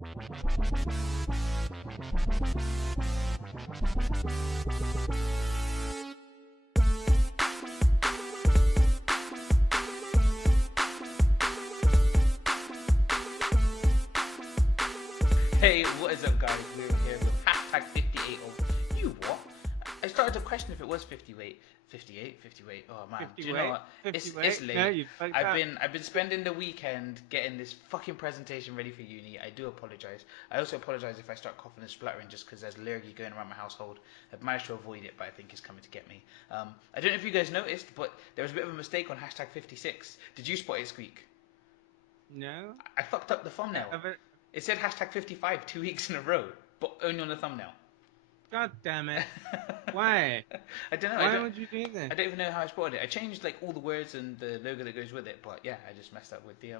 Hey, what is up, guys? We're here with hashtag 58 of you what? I started to question if it was 58. 58. Oh man, 50 do you know what? It's late. No, you fucked up. I've been spending the weekend getting this fucking presentation ready for uni. I do apologize. I also apologize if I start coughing and spluttering just because there's lurgy going around my household. I've managed to avoid it, but I think it's coming to get me. I don't know if you guys noticed, but there was a bit of a mistake on hashtag 56. Did you spot it, Squeak? No. I fucked up the thumbnail. It said hashtag 55 2 weeks in a row, but only on the thumbnail. God damn it. Why? I don't know. Why would you do this? I don't even know how I spotted it. I changed like all the words and the logo that goes with it, but yeah, I just messed up with the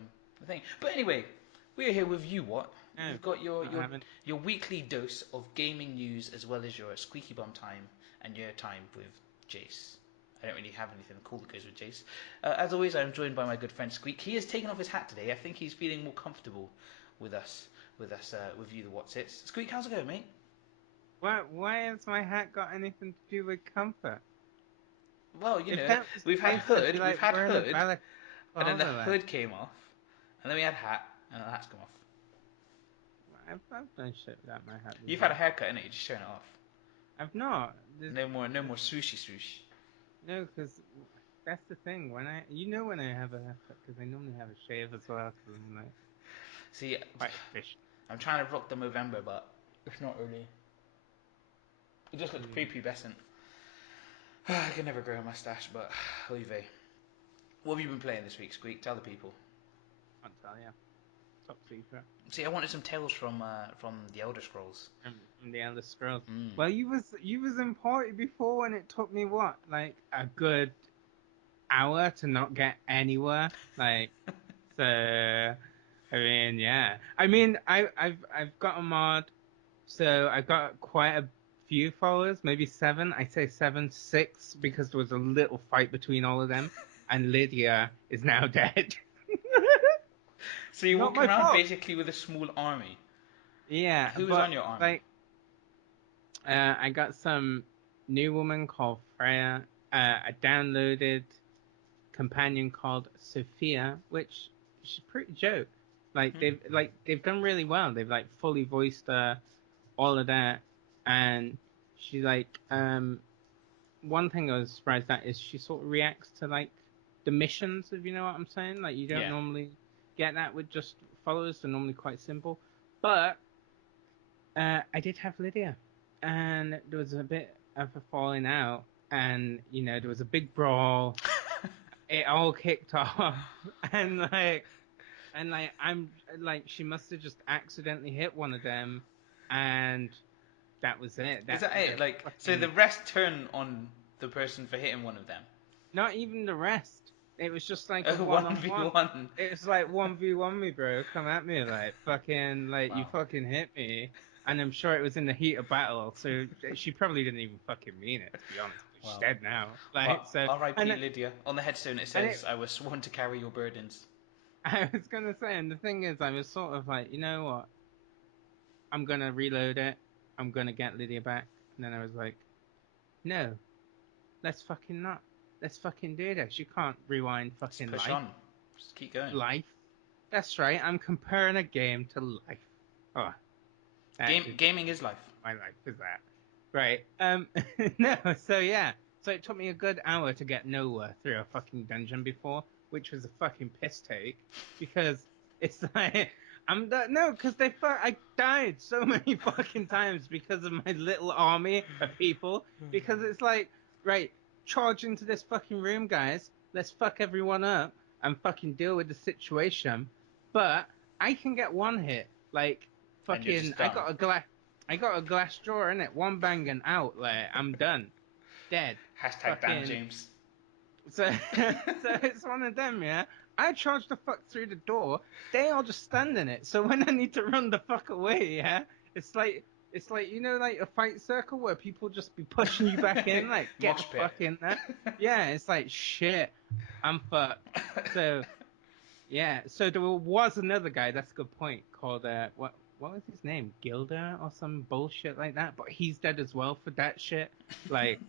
thing. But anyway, we're here with you. What? No, You've got your weekly dose of gaming news as well as your squeaky bum time and your time with Jace. I don't really have anything cool that goes with Jace. As always, I'm joined by my good friend Squeak. He has taken off his hat today. I think he's feeling more comfortable with us, with you, the What's It's. Squeak, how's it going, mate? Why has my hat got anything to do with comfort? Well, you know, we've had hood, and then the hood came off, and then we had hat, and the hat's come off. I've done shit without my hat. You've had a haircut, innit? You're just showing it off. I've not. No more swooshy swoosh. No, because that's the thing. When I have a haircut, because I normally have a shave as well. Cause I'm like, see, quite efficient. I'm trying to rock the Movember, but it's not really. It just looks prepubescent. I can never grow a mustache, but oy vey. What have you been playing this week, Squeak? Tell the people. Can't tell you. Top secret. See, I wanted some tales from the Elder Scrolls. From the Elder Scrolls. Well, you was in party before, and it took me what, like a good hour to not get anywhere. Like, so I mean, yeah. I mean, I've got a mod, so I've got quite a few followers, maybe 7. I'd say 7, 6, because there was a little fight between all of them, and Lydia is now dead. So you're walking around basically with a small army. Yeah. Who's on your army? Like, I got some new woman called Freya. I downloaded companion called Sophia, which she's pretty joke. Like they've done really well. They've like fully voiced all of that, and she like one thing I was surprised at is she sort of reacts to like the missions, if you know what I'm saying. Like you don't normally get that with just followers. They're normally quite simple. But I did have Lydia, and there was a bit of a falling out, and you know there was a big brawl. It all kicked off, and I'm like she must have just accidentally hit one of them, and that was it. Is that it? Like, so the rest turn on the person for hitting one of them? Not even the rest. It was just like a 1v1. It was like 1v1 me, bro. Come at me, like fucking, like you fucking hit me, and I'm sure it was in the heat of battle. So she probably didn't even fucking mean it, to be honest. She's dead now. Like, so. R.I.P. Lydia. On the headstone it says, "I was sworn to carry your burdens." I was gonna say, and the thing is, I was sort of like, you know what? I'm gonna reload it. I'm gonna get Lydia back. And then I was like, no, let's fucking not. Let's fucking do this. You can't rewind fucking life. Push on. Just keep going. Life. That's right. I'm comparing a game to life. Oh. Gaming is life. My life is that. Right. No, so yeah. So it took me a good hour to get nowhere through a fucking dungeon before, which was a fucking piss take, because it's like because I died so many fucking times because of my little army of people. Because it's like, right, charge into this fucking room, guys. Let's fuck everyone up and fucking deal with the situation. But I can get one hit, like fucking. I got a glass drawer in it. One bang and out. Like I'm done, dead. Hashtag damn James. So it's one of them, yeah. I charge the fuck through the door. They all just stand in it. So when I need to run the fuck away, yeah, it's like you know, like a fight circle where people just be pushing you back in, like get the fuck in there. Yeah, it's like shit, I'm fucked. So yeah, so there was another guy. That's a good point. Called what was his name? Gilda or some bullshit like that. But he's dead as well for that shit. Like,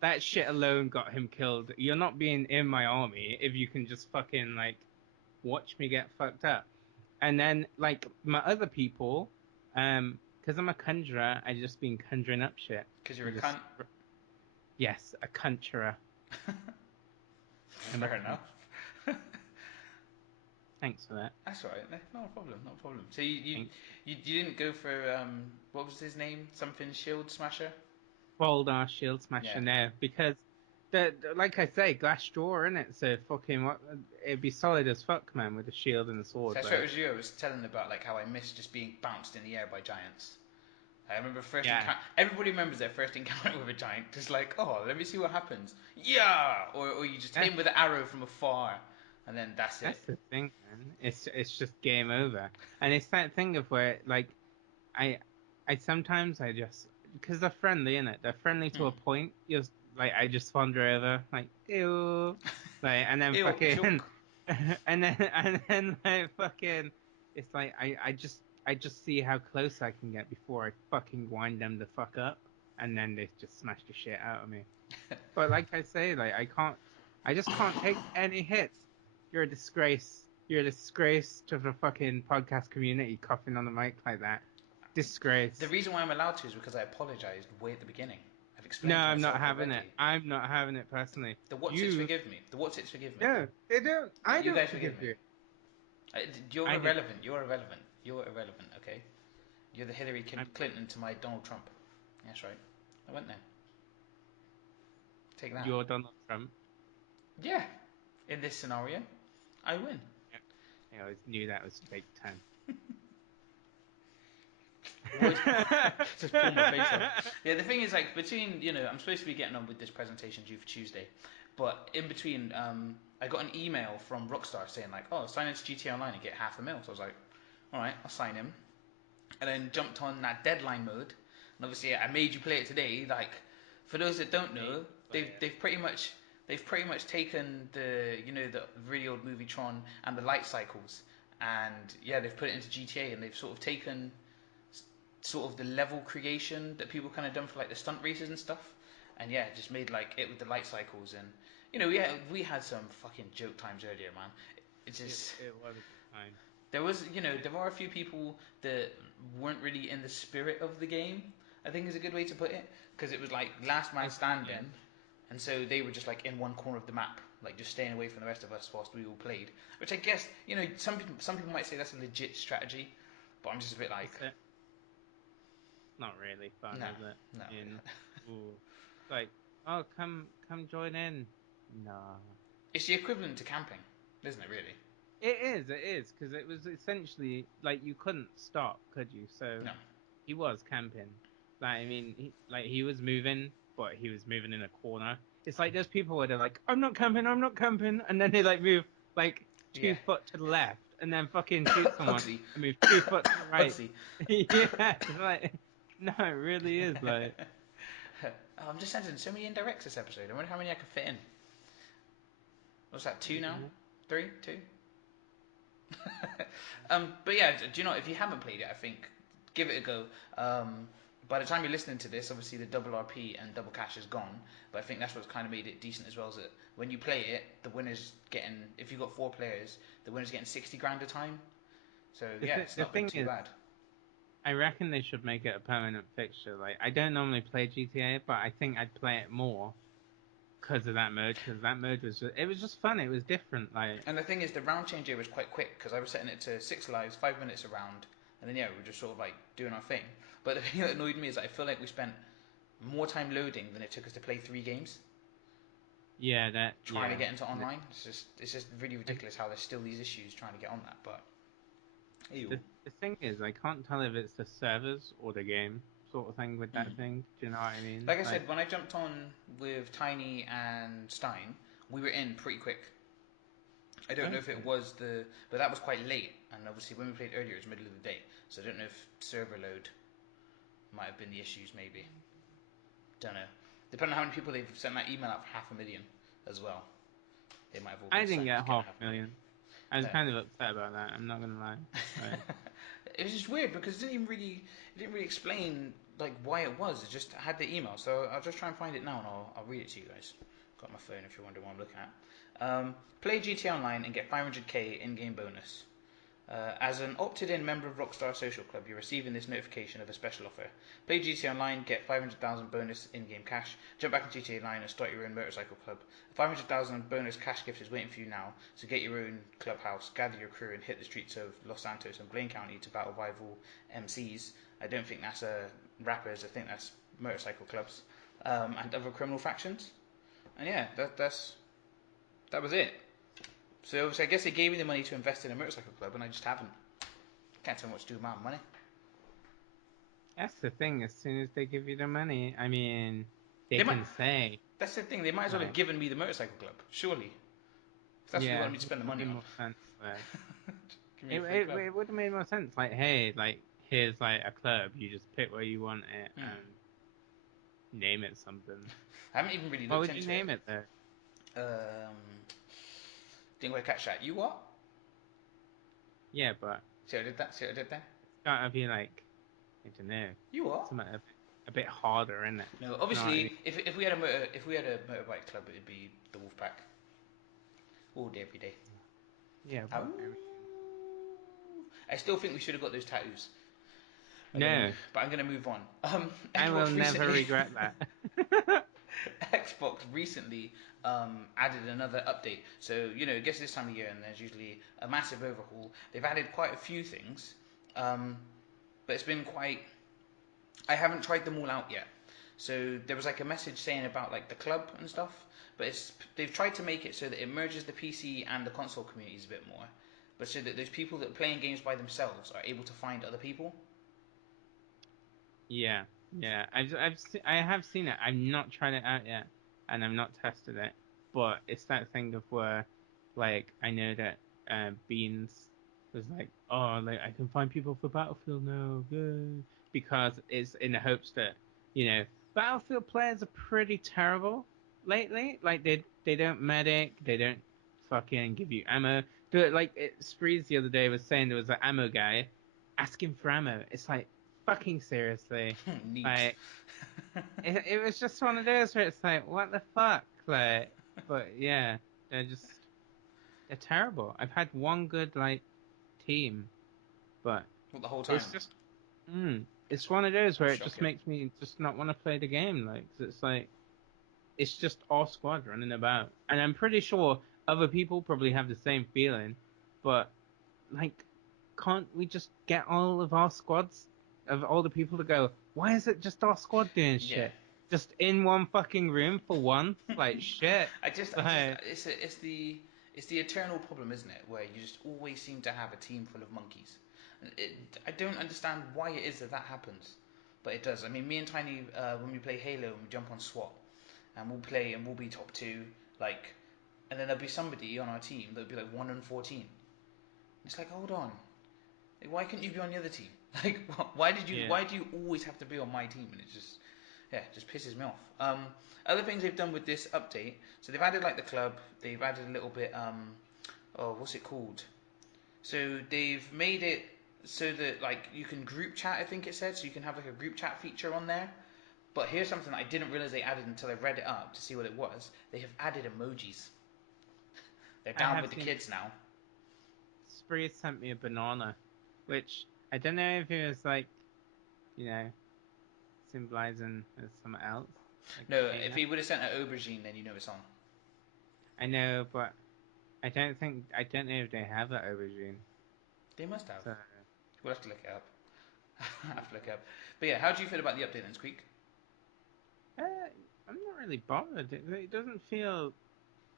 that shit alone got him killed. You're not being in my army if you can just fucking, like, watch me get fucked up. And then, like, my other people, because I'm a conjurer, I just been conjuring up shit. Because you're a Just- cunt. Yes, a conjurer. Fair enough. Thanks for that. That's all right. No problem. No problem. So you didn't go for what was his name? Something Shield Smasher. Boulder Shield Smasher Yeah. now because like I say, glass jaw in it, so fucking what it'd be solid as fuck, man, with a shield and a sword. So I swear it was you. I was telling about like how I missed just being bounced in the air by giants. I remember everybody remembers their first encounter with a giant. Just like, oh, let me see what happens. Yeah, or you just hit him with an arrow from afar, and then that's it. That's the thing, man. It's just game over, and it's that thing of where like I sometimes I just because they're friendly, innit? They're friendly to a point. You're like I just wander over like ew, like and then Ew, fucking and then like fucking it's like I just see how close I can get before I fucking wind them the fuck up, and then they just smash the shit out of me. But like I say, like I just can't take any hits. You're a disgrace. You're a disgrace to the fucking podcast community coughing on the mic like that. Disgrace. The reason why I'm allowed to is because I apologized way at the beginning. I've explained. No, to I'm not myself having already. it. I'm not having it personally. The Whatsits forgive me. The Whatsits forgive me. No, they don't. I You don't guys forgive forgive me. you. You're I did. irrelevant. You're irrelevant. You're irrelevant. Okay. You're the Hillary Clinton to my Donald Trump. That's right. I went there. Take that. You're Donald Trump. Yeah. In this scenario, I win. I always knew that was fake 10. Just pull my face off. Yeah, the thing is, like, between, I'm supposed to be getting on with this presentation due for Tuesday, but in between, I got an email from Rockstar saying, like, oh, sign into GTA Online and get $500,000. So I was like, alright, I'll sign in. And then jumped on that deadline mode, and obviously I made you play it today. Like, for those that don't know, they've pretty much taken the really old movie Tron and the light cycles, and yeah, they've put it into GTA, and they've sort of taken sort of the level creation that people kind of done for like the stunt races and stuff, and yeah, just made like it with the light cycles, and we had some fucking joke times earlier, man. It's just it was a good time. there was there were a few people that weren't really in the spirit of the game, I think is a good way to put it, because it was like last man standing, and so they were just like in one corner of the map, like just staying away from the rest of us whilst we all played, which I guess some people might say that's a legit strategy, but I'm just a bit like, Not really fun, no, is it? no. Ooh. Like, oh, come join in. Nah. It's the equivalent to camping, isn't it? Really? It is, because it was essentially like you couldn't stop, could you? So No. he was camping. Like, I mean, he was moving, but he was moving in a corner. It's like those people where they're like, I'm not camping, and then they like move like 2 foot to the left, and then fucking shoot someone and move 2 foot to the right. Yeah, it's like, no, it really is like. Oh, I'm just sending so many indirects this episode. I wonder how many I could fit in. What's that? 2 now? 3? 2? But yeah, do you know, if you haven't played it, I think give it a go. By the time you're listening to this, obviously the double RP and double cash is gone, but I think that's what's kind of made it decent as well, is that when you play it, the winner's getting, if you've got 4 players, the winner's getting 60 grand a time. So yeah, it's not been too bad. I reckon they should make it a permanent fixture. Like, I don't normally play GTA, but I think I'd play it more because of that mode. Because that mode was just fun. It was different. Like, and the thing is, the round change here was quite quick because I was setting it to 6 lives, 5 minutes a round, and then yeah, we were just sort of like doing our thing. But the thing that annoyed me is that I feel like we spent more time loading than it took us to play 3 games. Yeah, trying to get into online. It's just really ridiculous how there's still these issues trying to get on that. But the thing is, I can't tell if it's the servers or the game sort of thing with that thing. Do you know what I mean? Like I said, when I jumped on with Tiny and Stein, we were in pretty quick. I don't know if it was but that was quite late, and obviously when we played earlier it was middle of the day, so I don't know if server load might have been the issues, maybe. Don't know. Depending on how many people they've sent that email out for 500,000 as well. They might have all been I didn't get 500,000. I was kind of upset about that, I'm not gonna lie. Right. It was just weird because it didn't really explain like why it was. It just had the email. So I'll just try and find it now and I'll read it to you guys. Got my phone if you're wondering what I'm looking at. Play GTA Online and get 500k in-game bonus. As an opted-in member of Rockstar Social Club, you're receiving this notification of a special offer. Play GTA Online, get 500,000 bonus in-game cash. Jump back in GTA Online and start your own motorcycle club. A 500,000 bonus cash gift is waiting for you now, so get your own clubhouse, gather your crew, and hit the streets of Los Santos and Blaine County to battle rival MCs. I don't think that's rappers. I think that's motorcycle clubs and other criminal factions. And yeah, that was it. So I guess they gave me the money to invest in a motorcycle club, and I just haven't. Can't tell me what to do with my money. That's the thing. As soon as they give you the money, I mean, they might, can say. That's the thing. They might as well have given me the motorcycle club, surely. If that's what they want me to spend the money on. More sense, it would have made more sense. Like, hey, like here's like a club. You just pick where you want it and name it something. I haven't even really looked into it. What would you name it though? Didn't quite catch that. You what? Yeah, but. See what I did that? It's gotta be like, I don't know. You what? Something a bit harder, isn't it? No, obviously, if we had a motorbike club, it'd be the Wolfpack. All day, every day. Yeah. I still think we should have got those tattoos. But I'm gonna move on. I will never regret that. Xbox recently added another update. So, it gets this time of year and there's usually a massive overhaul. They've added quite a few things, but it's been quite... I haven't tried them all out yet. So there was like a message saying about like the club and stuff, but they've tried to make it so that it merges the PC and the console communities a bit more, but so that those people that are playing games by themselves are able to find other people. Yeah. I have seen it. I've not tried it out yet, and I've not tested it. But it's that thing of where, like, I know that Beans was like, oh, like I can find people for Battlefield now, yay! Because it's in the hopes that Battlefield players are pretty terrible lately. Like they don't medic, they don't fucking give you ammo. Spreeze the other day was saying there was an ammo guy asking for ammo. It's like, fucking seriously. Like, it was just one of those where it's like, what the fuck? Like, but yeah, they're terrible. I've had one good like team, but the whole time it's just it's one of those where it just makes me just not want to play the game. Like, 'cause it's like, it's just our squad running about, and I'm pretty sure other people probably have the same feeling, but like, can't we just get all of our squads of all the people to go, why is it just our squad doing shit? Yeah. Just in one fucking room for once? Like, shit. It's the eternal problem, isn't it? Where you just always seem to have a team full of monkeys. I don't understand why it is that happens, but it does. I mean, me and Tiny, when we play Halo and we jump on SWAT, and we'll play and we'll be top 2, like, and then there'll be somebody on our team that'll be like 1-14. It's like, hold on. Like, why couldn't you be on the other team? Like, why do you always have to be on my team? And it just pisses me off. Other things they've done with this update, so they've added like the club, they've added a little bit, what's it called? So they've made it so that like you can group chat, I think it said, so you can have like a group chat feature on there. But here's something that I didn't realize they added until I read it up to see what it was. They have added emojis. They're down with the kids now. Spree sent me a banana, which I don't know if it was like, symbolizing something else. Like, no, if he would have sent an aubergine, then you know it's on. I know, but I don't know if they have that aubergine. They must have. So, we'll have to look it up. But yeah, how do you feel about the update then, Squeak? I'm not really bothered. It doesn't feel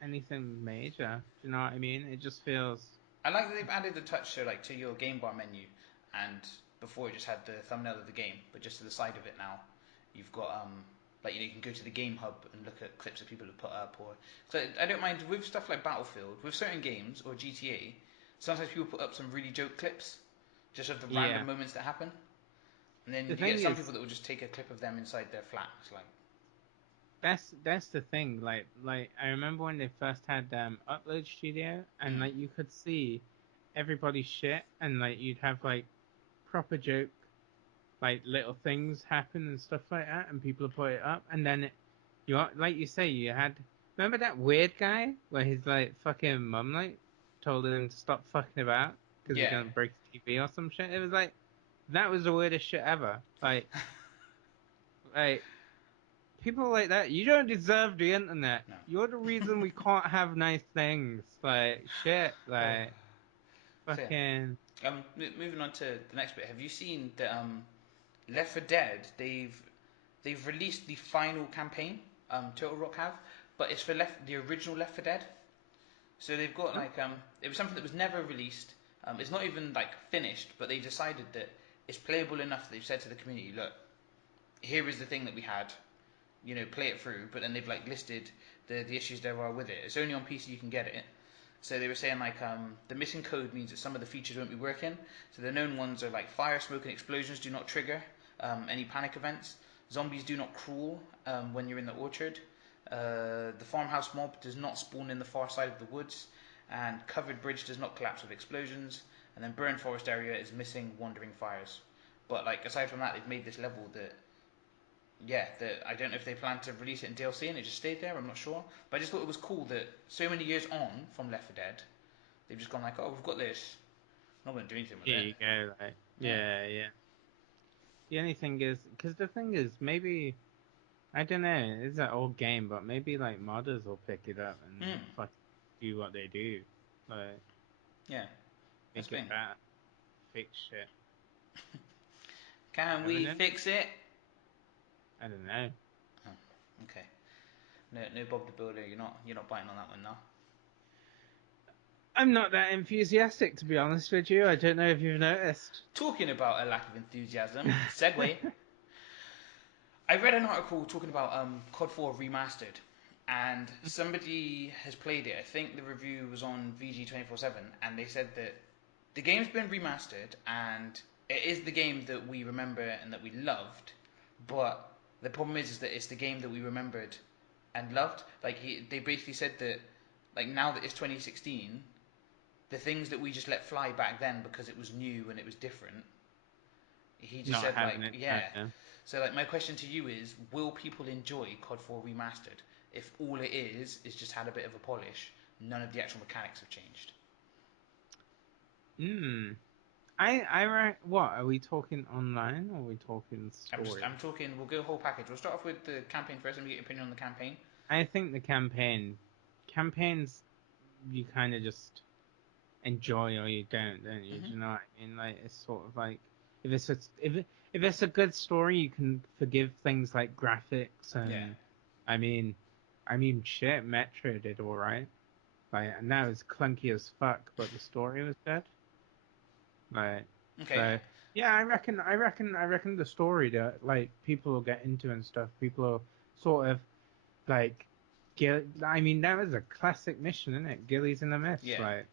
anything major. Do you know what I mean? It just feels... I like that they've added the touch to your game bar menu, and before it just had the thumbnail of the game, but just to the side of it now, you've got you can go to the game hub and look at clips that people have put up. So I don't mind with stuff like Battlefield, with certain games or GTA. Sometimes people put up some really joke clips, just of the random moments that happen, and then you get some people that will just take a clip of them inside their flat. It's like that's the thing. Like I remember when they first had Upload Studio, and like you could see everybody's shit, and like you'd have like proper joke, like little things happen and stuff like that, and people put it up, and then like you say, you had remember that weird guy where his like fucking mum like told him to stop fucking about because he's Yeah. gonna break the TV or some shit. It was like that was the weirdest shit ever. Like people like that, you don't deserve the internet. No. You're the reason we can't have nice things. Like shit. Like So, fucking. moving on to the next bit. Have you seen that Left 4 Dead? They've released the final campaign. Total Rock have, but it's for the original Left 4 Dead. So they've got like it was something that was never released. It's not even like finished, but they decided that it's playable enough that they've said to the community, look, here is the thing that we had, play it through. But then they've like listed the issues there are with it. It's only on PC you can get it. So they were saying like the missing code means that some of the features won't be working. So the known ones are like fire, smoke, and explosions do not trigger any panic events. Zombies do not crawl when you're in the orchard. The farmhouse mob does not spawn in the far side of the woods, and covered bridge does not collapse with explosions. And then burned forest area is missing wandering fires. But like aside from that, they've made this level that I don't know if they plan to release it in DLC and it just stayed there. I'm not sure, but I just thought it was cool that so many years on from Left 4 Dead, they've just gone like, oh, we've got this. I'm not going to do anything with Here it. you go. Like yeah. The only thing is, because the thing is, maybe I don't know. It's an old game, but maybe like modders will pick it up and fuck do what they do, like Yeah, make that's the thing. it better, fix shit. Can we fix it? I don't know. Oh, okay. No, Bob the Builder. You're not biting on that one now. I'm not that enthusiastic, to be honest with you. I don't know if you've noticed. Talking about a lack of enthusiasm, segue. I read an article talking about COD 4 Remastered, and somebody has played it. I think the review was on VG247, and they said that the game's been remastered, and it is the game that we remember and that we loved, but the problem is that it's the game that we remembered and loved. Like they basically said that, like now that it's 2016, the things that we just let fly back then because it was new and it was different. He just Not said like, having it. yeah. So like my question to you is, will people enjoy COD 4 Remastered if all it is just had a bit of a polish, none of the actual mechanics have changed? What are we talking online or are we talking story? I'm talking. We'll go whole package. We'll start off with the campaign first, and we get your opinion on the campaign. I think the campaigns, you kind of just enjoy or you don't you? Mm-hmm. Do you know what I mean? Like it's sort of like if it's a good story, you can forgive things like graphics and I mean shit. Metro did all right. Like and that was clunky as fuck, but the story was good. Like Okay. so yeah, I reckon the story that like people will get into and stuff. People will sort of like I mean that was a classic mission, isn't it? Gillies in the Mist. Yeah. Like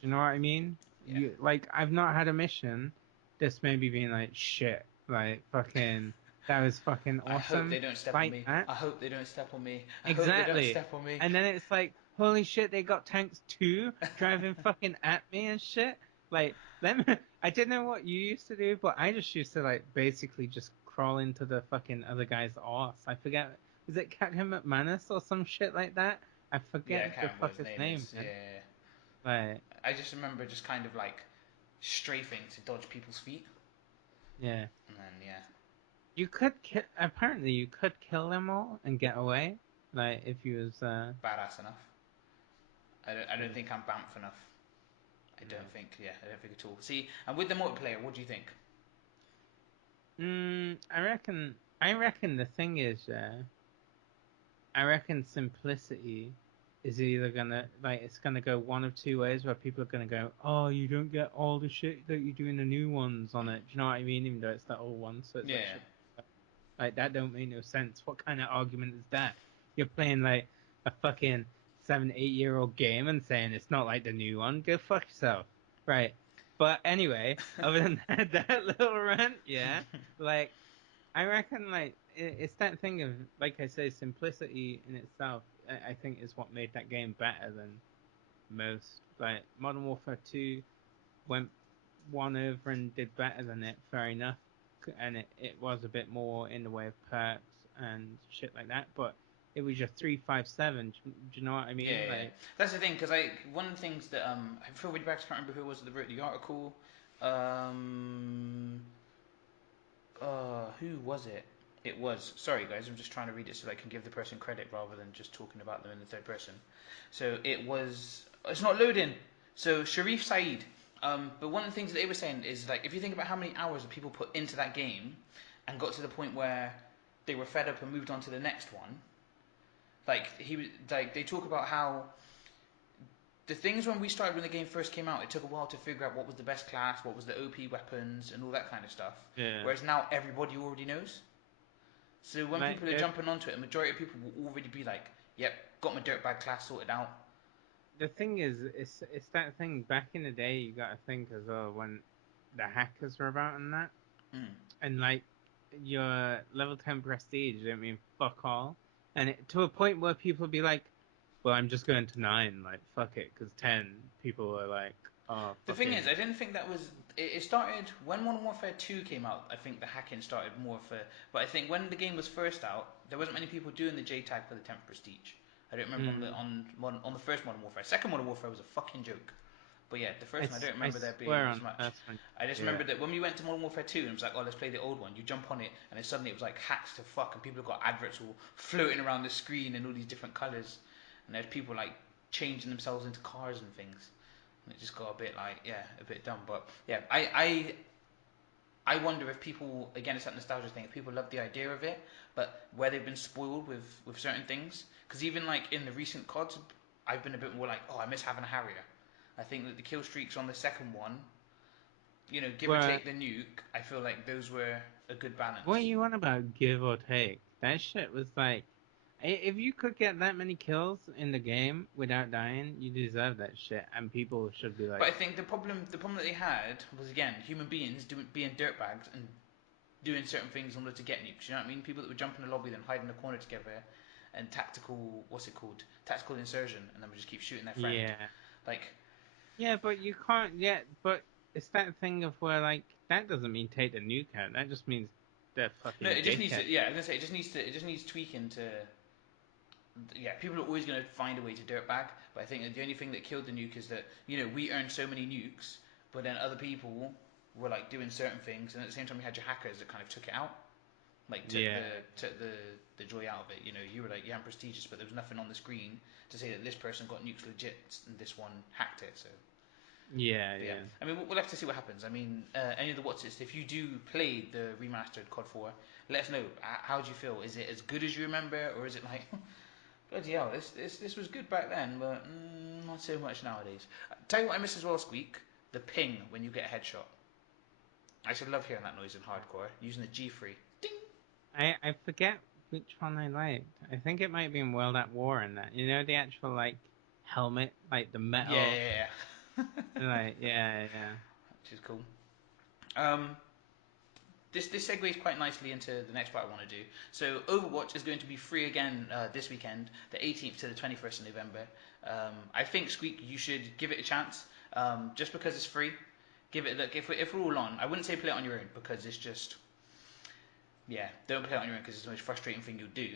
do you know what I mean? Yeah. Like I've not had a mission this maybe being like shit. Like fucking that was fucking awesome. I hope they don't step on me. That. I hope they don't step on me. I Exactly. hope they don't step on me. And then it's like, holy shit, they got tanks too, driving fucking at me and shit. Like, I didn't know what you used to do, but I just used to like basically just crawl into the fucking other guy's arse. I forget, was it Captain McManus or some shit like that? I forget I the can't remember fucker's his name. is. Man. Yeah. Like, I just remember just kind of like strafing to dodge people's feet. yeah. And then yeah. You could apparently you could kill them all and get away. Like if you was badass enough. I don't think I'm bamf enough. I don't think at all. See, and with the multiplayer, what do you think? I reckon the thing is, I reckon simplicity is either gonna like it's gonna go one of two ways where people are gonna go, oh, you don't get all the shit that you do in the new ones on it. Do you know what I mean? Even though it's the old one, so it's like that don't make no sense. What kind of argument is that? You're playing like a fucking 7-8 year old game and saying it's not like the new one. Go fuck yourself, right? But anyway, other than that little rant, yeah, like I reckon like it's that thing of like I say, simplicity in itself. I think is what made that game better than most. Like Modern Warfare 2 went won over and did better than it, fair enough. And it was a bit more in the way of perks and shit like that, but it was your 357. Do you know what I Yeah, mean? yeah, yeah. Like, That's the thing, because one of the things that I feel really bad, 'cause I can't remember who it was that wrote the article. Um, who was it? It was, sorry guys, I'm just trying to read it so I can give the person credit rather than just talking about them in the third person. So it was, it's not loading. So Sharif Saeed. But one of the things that they were saying is like, if you think about how many hours that people put into that game, and got to the point where they were fed up and moved on to the next one. Like he was like, they talk about how the things when the game first came out, it took a while to figure out what was the best class, what was the OP weapons, and all that kind of stuff. yeah. Whereas now everybody already knows. So when Like, people are jumping onto it, a majority of people will already be like, "Yep, got my dirtbag class sorted out." the thing is, it's that thing back in the day. You got to think as well when the hackers were about and that, Mm. and like your level 10 prestige didn't mean fuck all, and to a point where people would be like, "Well, I'm just going to 9, like fuck it," because 10 people were like, "Oh, The thing fucking." is, I didn't think that was. It started when Modern Warfare 2 came out. I think the hacking started more for. But I think when the game was first out, there wasn't many people doing the J tag for the 10th prestige. I don't remember on the first Modern Warfare. Second Modern Warfare was a fucking joke. But yeah, the first one I don't I remember there being swear as on the much. first one. I just Yeah. remember that when we went to Modern Warfare 2 and it was like, oh, let's play the old one. You jump on it and then suddenly it was like hacks to fuck and people have got adverts all floating around the screen in all these different colours. And there's people like changing themselves into cars and things. And it just got a bit like, yeah, a bit dumb. But yeah, I wonder if people, again, it's that nostalgia thing, if people love the idea of it, but where they've been spoiled with certain things. Because even like in the recent CODs, I've been a bit more like, oh, I miss having a Harrier. I think that the kill streaks on the second one, give or Well, take the nuke, I feel like those were a good what balance. you want about give or take? That shit was like, if you could get that many kills in the game without dying, you deserve that shit, and people should be But like, I think the problem that they had was, again, human beings being dirtbags and doing certain things in order to get nukes. You know what I mean? People that would jump in a lobby, then hide in a corner together, and tactical insurgent, and then would just keep shooting their friend. yeah, Like, yeah, but you can't, yeah, but it's that thing of where like that doesn't mean take the nuke out. That just means they're no, fucking it just needs dickhead. to. Yeah, I was gonna say it just needs tweaking to. Yeah, people are always gonna find a way to dirtbag, but I think that the only thing that killed the nuke is that we earned so many nukes, but then other people were like doing certain things, and at the same time you had your hackers that kind of took it out. Like Yeah, took the joy out of it. You were like, yeah, I'm prestigious, but there was nothing on the screen to say that this person got nukes legit and this one hacked it. So, yeah, but yeah, yeah. I mean, we'll have to see what happens. I mean, any of the what's if you do play the remastered COD 4, let us know. How do you feel? Is it as good as you remember, or is it like, bloody hell, this was good back then, but not so much nowadays. Tell you what I miss as well, Squeak, the ping when you get a headshot. I should love hearing that noise in hardcore using the G3. Ding. I forget which one I liked. I think it might be in World at War and that. You know the actual like helmet, like the Yeah, metal, yeah, yeah. like yeah, yeah. Which is cool. Um, this segues quite nicely into the next part I want to do. So Overwatch is going to be free again this weekend, the 18th to the 21st of November. I think Squeak, you should give it a chance, just because it's free. Give it a look. If we're all on, I wouldn't say play it on your own because it's just don't play it on your own because it's the most frustrating thing you'll do.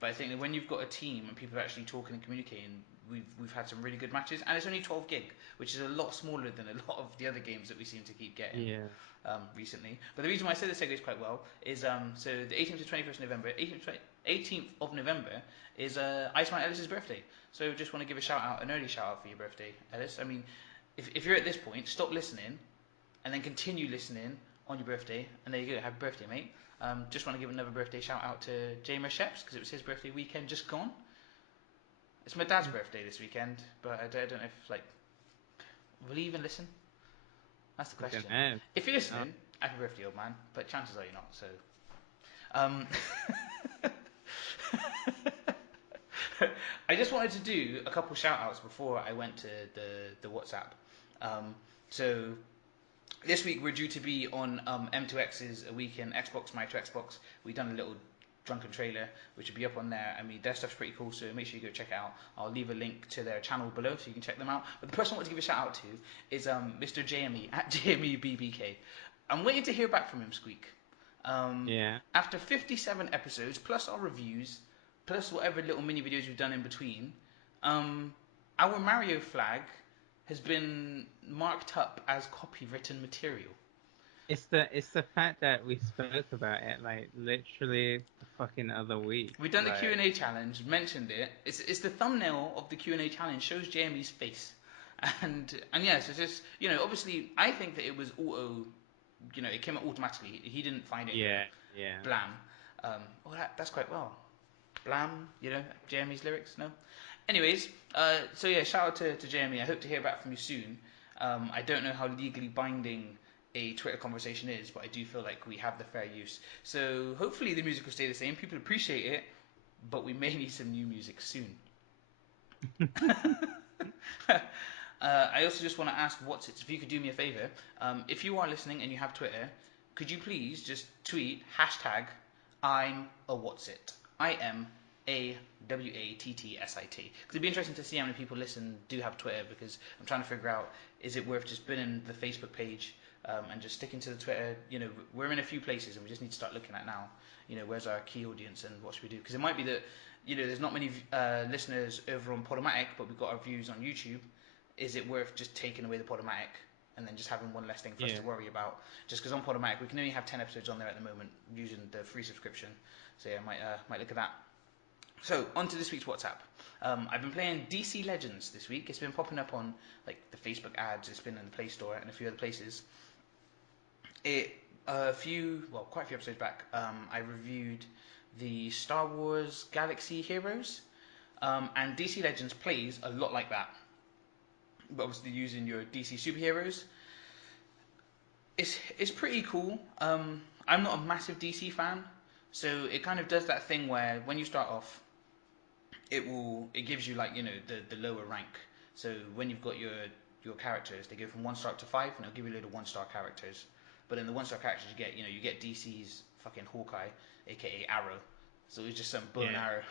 But I think that when you've got a team and people are actually talking and communicating, we've had some really good matches, and it's only 12 gig, which is a lot smaller than a lot of the other games that we seem to keep getting Yeah. recently. But the reason why I say this segues quite well is so the 18th to 21st of November, 18th of November is Iceman Ellis's birthday. So just want to give a shout out, an early shout out for your birthday, Ellis. I mean, if you're at this point, stop listening and then continue listening on your birthday, and there you go, happy birthday, mate. Just want to give another birthday shout out to Jamer Sheps because it was his birthday weekend just gone. It's my dad's birthday this weekend, but I don't know if will he even listen? That's the I question. don't know. If you're Oh, listening, happy birthday, old man. But chances are you're not. So, um, I just wanted to do a couple shout outs before I went to the WhatsApp. So this week we're due to be on M2X's A Week in Xbox, My 2 Xbox. We've done a little Drunken Trailer, which will be up on there. I mean, their stuff's pretty cool, so make sure you go check it out. I'll leave a link to their channel below so you can check them out. But the person I want to give a shout out to is Mr. JME at JMEBBK. I'm waiting to hear back from him, Squeak. Yeah. After 57 episodes, plus our reviews, plus whatever little mini videos we've done in between, our Mario flag has been marked up as copywritten material. It's the fact that we spoke about it like literally the fucking other week. We've done the like, Q&A challenge, mentioned it. It's the thumbnail of the Q&A challenge shows Jamie's face, and yes, it's just obviously I think that it was auto, it came out automatically. He didn't find it. Yeah. Blam. Well, that's quite well. Blam. Jamie's lyrics. No. Anyways, so yeah, shout out to Jamie. I hope to hear back from you soon. I don't know how legally binding a Twitter conversation is, but I do feel like we have the fair use. So hopefully the music will stay the same. People appreciate it, but we may need some new music soon. I also just want to ask What's It, if you could do me a favor, if you are listening and you have Twitter, could you please just tweet hashtag I'm a What's It. IMAWATTSIT. Because it'd be interesting to see how many people do have Twitter, because I'm trying to figure out, is it worth just binning the Facebook page and just sticking to the Twitter? We're in a few places and we just need to start looking at now, where's our key audience and what should we do? Because it might be that, there's not many listeners over on Podomatic, but we've got our views on YouTube. Is it worth just taking away the Podomatic and then just having one less thing for us to worry about? Just because on Podomatic we can only have 10 episodes on there at the moment using the free subscription. So yeah, might look at that. So on to this week's WhatsApp. I've been playing DC Legends this week. It's been popping up on like the Facebook ads. It's been in the Play Store and a few other places. Quite a few episodes back, I reviewed the Star Wars Galaxy Heroes, and DC Legends plays a lot like that, but obviously using your DC superheroes. It's pretty cool. I'm not a massive DC fan, so it kind of does that thing where when you start off, it gives you like the lower rank. So when you've got your characters, they go from 1 star to 5, and it'll give you a load of 1-star characters. But in the 1-star characters you get DC's fucking Hawkeye, aka Arrow. So it's just some bow and arrow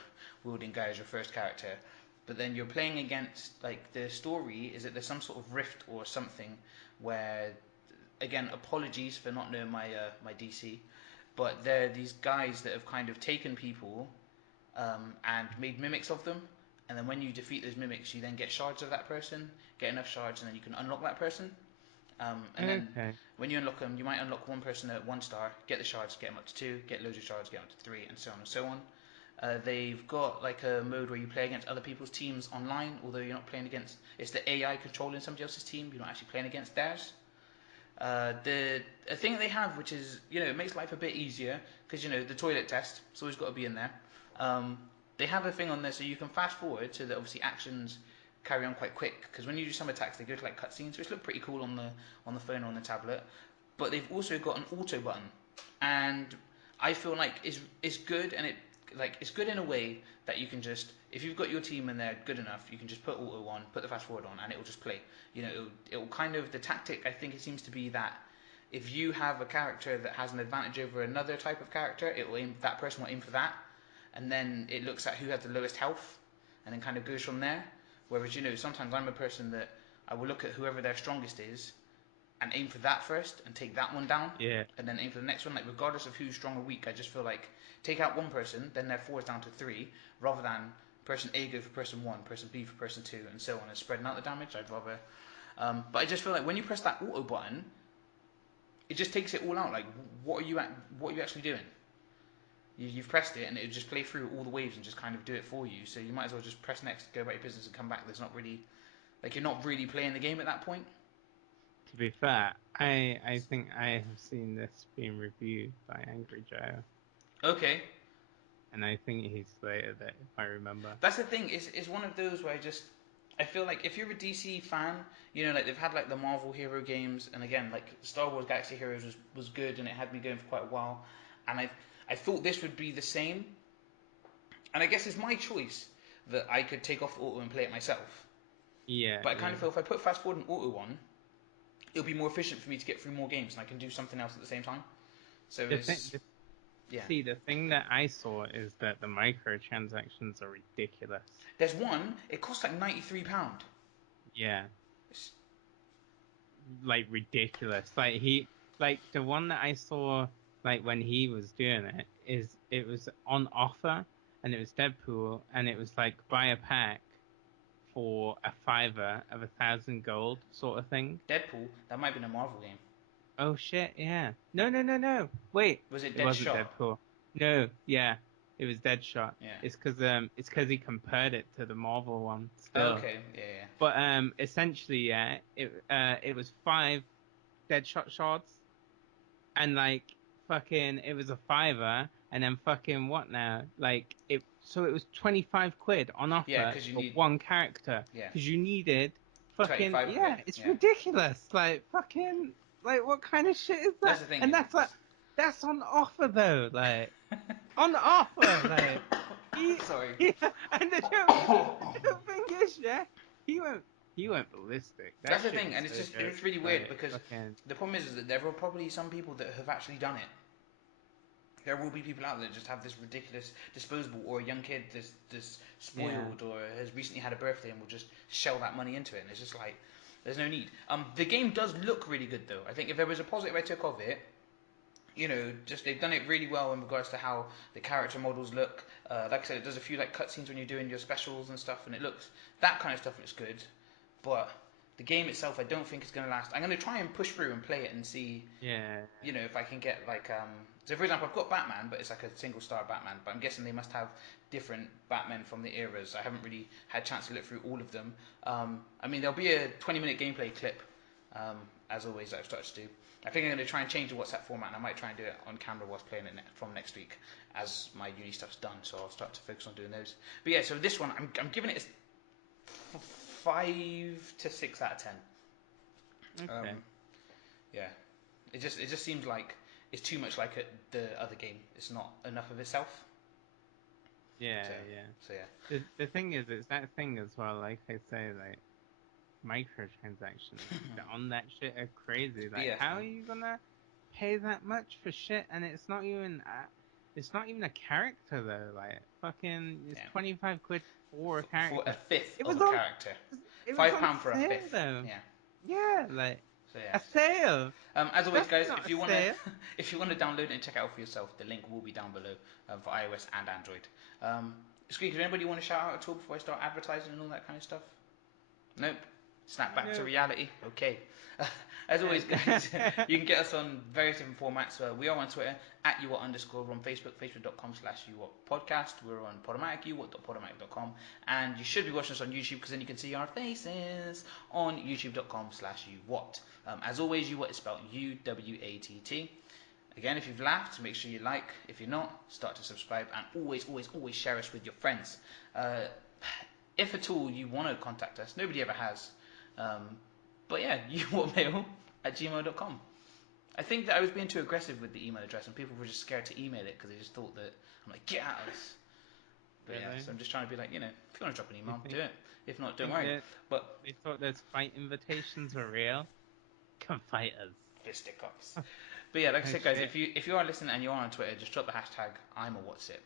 wielding guy as your first character. But then you're playing against, like, the story is that there's some sort of rift or something where, again, apologies for not knowing my DC, but there are these guys that have kind of taken people and made mimics of them, and then when you defeat those mimics, you then get shards of that person, get enough shards, and then you can unlock that person. Then when you unlock them, you might unlock one person at 1 star, get the shards, get them up to 2, get loads of shards, get them up to 3, and so on and so on. They've got like a mode where you play against other people's teams online, although you're not playing against, it's the AI controlling somebody else's team, you're not actually playing against theirs. A thing that they have, which is, it makes life a bit easier, because, the toilet test, it's always got to be in there. They have a thing on there so you can fast forward so that obviously actions carry on quite quick, because when you do some attacks they go to like cutscenes, which look pretty cool on the phone or on the tablet. But they've also got an auto button, and I feel like it's good, and it's good in a way that you can just, if you've got your team and they're good enough, you can just put auto on, put the fast forward on, and it will just play. It'll kind of, the tactic I think it seems to be that if you have a character that has an advantage over another type of character, that person will aim for that, and then it looks at who has the lowest health, and then kind of goes from there. Whereas, sometimes I'm a person that I will look at whoever their strongest is and aim for that first and take that one down. Yeah. And then aim for the next one. Like, regardless of who's strong or weak, I just feel like take out one person, then their 4 is down to 3, rather than person A go for person 1, person B for person 2, and so on, and spreading out the damage. I'd rather. But I just feel like when you press that auto button, it just takes it all out. Like, what are you actually doing? You've pressed it and it'll just play through all the waves and just kind of do it for you. So you might as well just press next, go about your business and come back. There's not really, like, you're not really playing the game at that point. To be fair, I think I have seen this being reviewed by Angry Joe. Okay. And I think he slated it, if I remember. That's the thing, it's one of those where I feel like if you're a DC fan, like they've had like the Marvel hero games, and again, like Star Wars Galaxy Heroes was good and it had me going for quite a while, and I thought this would be the same, and I guess it's my choice that I could take off auto and play it myself. Yeah. But I kind of feel if I put fast forward and auto on, it'll be more efficient for me to get through more games, and I can do something else at the same time. So Yeah. See, the thing that I saw is that the microtransactions are ridiculous. There's one. It costs like £93. Yeah, It's, like ridiculous. Like the one that I saw, like when he was doing it was on offer, and it was Deadpool, and it was like buy a pack for a fiver of 1,000 gold sort of thing. Deadpool. That might be a Marvel game. Oh shit, yeah. No. Wait, Was it it wasn't Deadshot? Deadpool. No, yeah, it was Deadshot. Yeah. It's because he compared it to the Marvel one Oh, still. okay. Yeah. But essentially, yeah, it was 5 Deadshot shards, and like fucking it was a fiver, and then fucking what now? Like it was 25 quid on Yeah, offer because you for need. one character Yeah. because you needed fucking 25 of yeah, it. it's Yeah. ridiculous. Like fucking like what kind of shit is that? That's the thing. And that's like that's on offer though, like on offer, like Sorry. yeah, and the thing is, yeah, he went ballistic. That That's the shit thing, was and it's so just dope. it's really weird Like, because fucking, the problem is that there are probably some people that have actually done it. There will be people out there that just have this ridiculous disposable, or a young kid that's spoiled, or has recently had a birthday and will just shell that money into it, and it's just like there's no need. The game does look really good though. I think if there was a positive I took of it, just they've done it really well in regards to how the character models look. Like I said, it does a few like cutscenes when you're doing your specials and stuff, and that kind of stuff looks good. But the game itself, I don't think is going to last. I'm going to try and push through and play it and see, yeah. if I can get like, so for example, I've got Batman, but it's like a single star Batman. But I'm guessing they must have different Batmen from the eras. I haven't really had a chance to look through all of them. I mean, there'll be a 20-minute gameplay clip, as always, that I've started to do. I think I'm going to try and change the WhatsApp format, and I might try and do it on camera whilst playing it from next week, as my uni stuff's done. So I'll start to focus on doing those. But yeah, so this one, I'm giving it a 5 to 6 out of 10. Okay. Yeah, it just seems like it's too much like the other game. It's not enough of itself. Yeah, So, yeah. So yeah. The thing is, it's that thing as well. Like I say, like microtransactions on that shit are crazy. Like, Yeah. how are you gonna pay that much for shit? And it's not even a character though. Like, fucking, it's 25 quid for a character. For a fifth It of was a on. character. It was on £5 for a sale fifth. though. Yeah. Yeah, like So yeah. a sale. As always, That's guys, not if a you want to sale. if you want to download it and check it out for yourself, the link will be down below for iOS and Android. Squeak, does anybody want to shout out at all before I start advertising and all that kind of stuff? Nope. Snap back to reality. Okay. As always, guys, you can get us on various different formats. We are on Twitter at @uwatt_. We're on Facebook, facebook.com/uwattpodcast. We're on Podomatic, uwatt.podomatic.com. And you should be watching us on YouTube because then you can see our faces on youtube.com/uwatt. As always, uwatt is spelled UWatt. Again, if you've laughed, make sure you like. If you're not, start to subscribe. And always, always, always share us with your friends. If at all you want to contact us, nobody ever has. But yeah, uwattmail@gmail.com. I think that I was being too aggressive with the email address, and people were just scared to email it because they just thought that I'm like, get out of this. But Really? yeah, so I'm just trying to be like, if you want to drop an email, do it. If not, don't Think worry. that But they thought those fight invitations were real. Come fight us. fisticuffs. But yeah, like I Oh, said, guys, shit. if you are listening and you're on Twitter, just drop the hashtag I'm a What's It.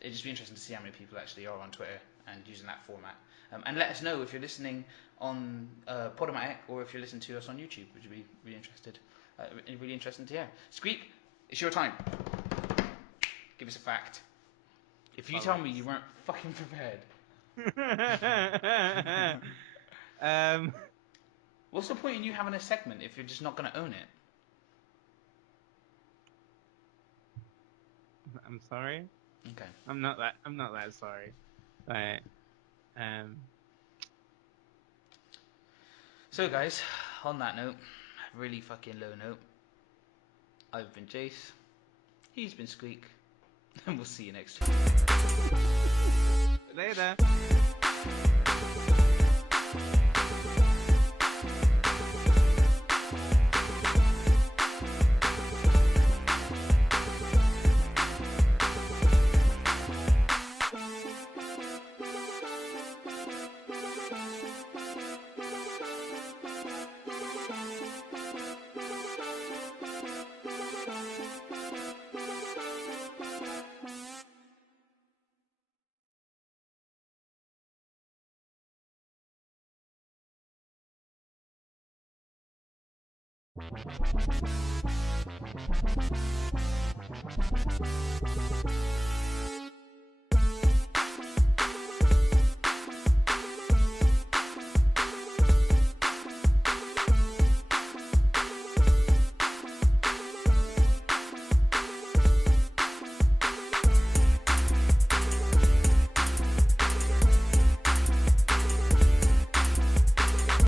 It'd just be interesting to see how many people actually are on Twitter and using that format. And let us know if you're listening on Podomatic or if you're listening to us on YouTube, which would be really interesting to hear. Squeak, it's your time. Give us a fact. If you tell me you weren't fucking prepared, what's the point in you having a segment if you're just not going to own it? I'm sorry. Okay. I'm not that sorry. Like, So guys, on that note, really fucking low note, I've been Jace, he's been Squeak, and we'll see you next week. later.